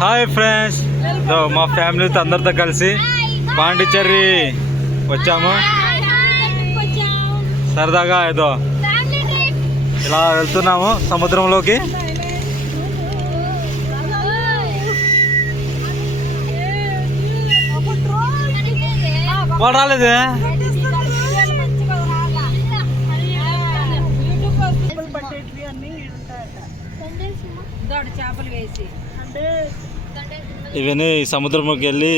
Hi friends, మా ఫ్యామిలీతో అందరితో కలిసి పాండిచ్చేరి వచ్చాము. సరదాగా ఏదో ఇలా వెళ్తున్నాము సముద్రంలోకి. వాడు రాలేదే. ఇవన్నీ సముద్రంలోకి వెళ్ళి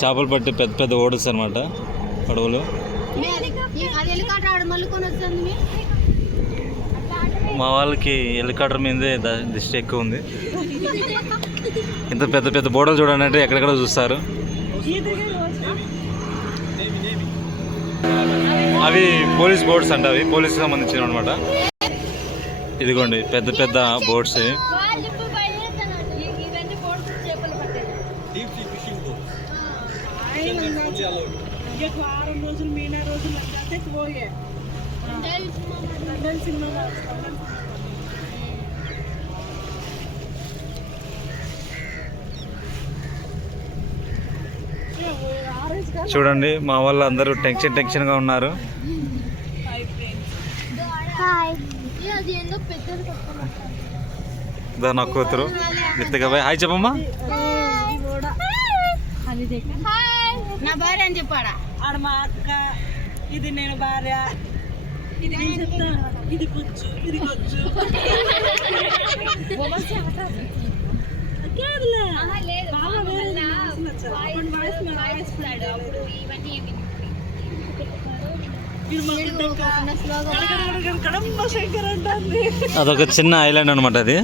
చేపలు పట్టి పెద్ద పెద్ద ఓడస్ అనమాట పడవలు. మా వాళ్ళకి హెలికాప్టర్ మీదే దిష్టి ఎక్కువ ఉంది. ఇంత పెద్ద పెద్ద బోడలు చూడండి అంటే ఎక్కడెక్కడ చూస్తారు. అవి పోలీస్ బోట్స్ అంట, అవి పోలీస్కి సంబంధించినవి అనమాట. ఇదిగోండి పెద్ద పెద్ద బోట్స్. చూడండి మా వాళ్ళు అందరూ టెన్షన్ గా ఉన్నారు. నా కూతురు నిత్తిగా హాయ్ చెప్పమ్మా. నా భార్య అని చెప్పాడా? ఆడ మా అక్క, ఇది నేను భార్య, ఇది నేను చెప్తా, ఇది కొచ్చు, ఇది కొచ్చు. అదొక చిన్న ఐలాండ్ అనమాట అది.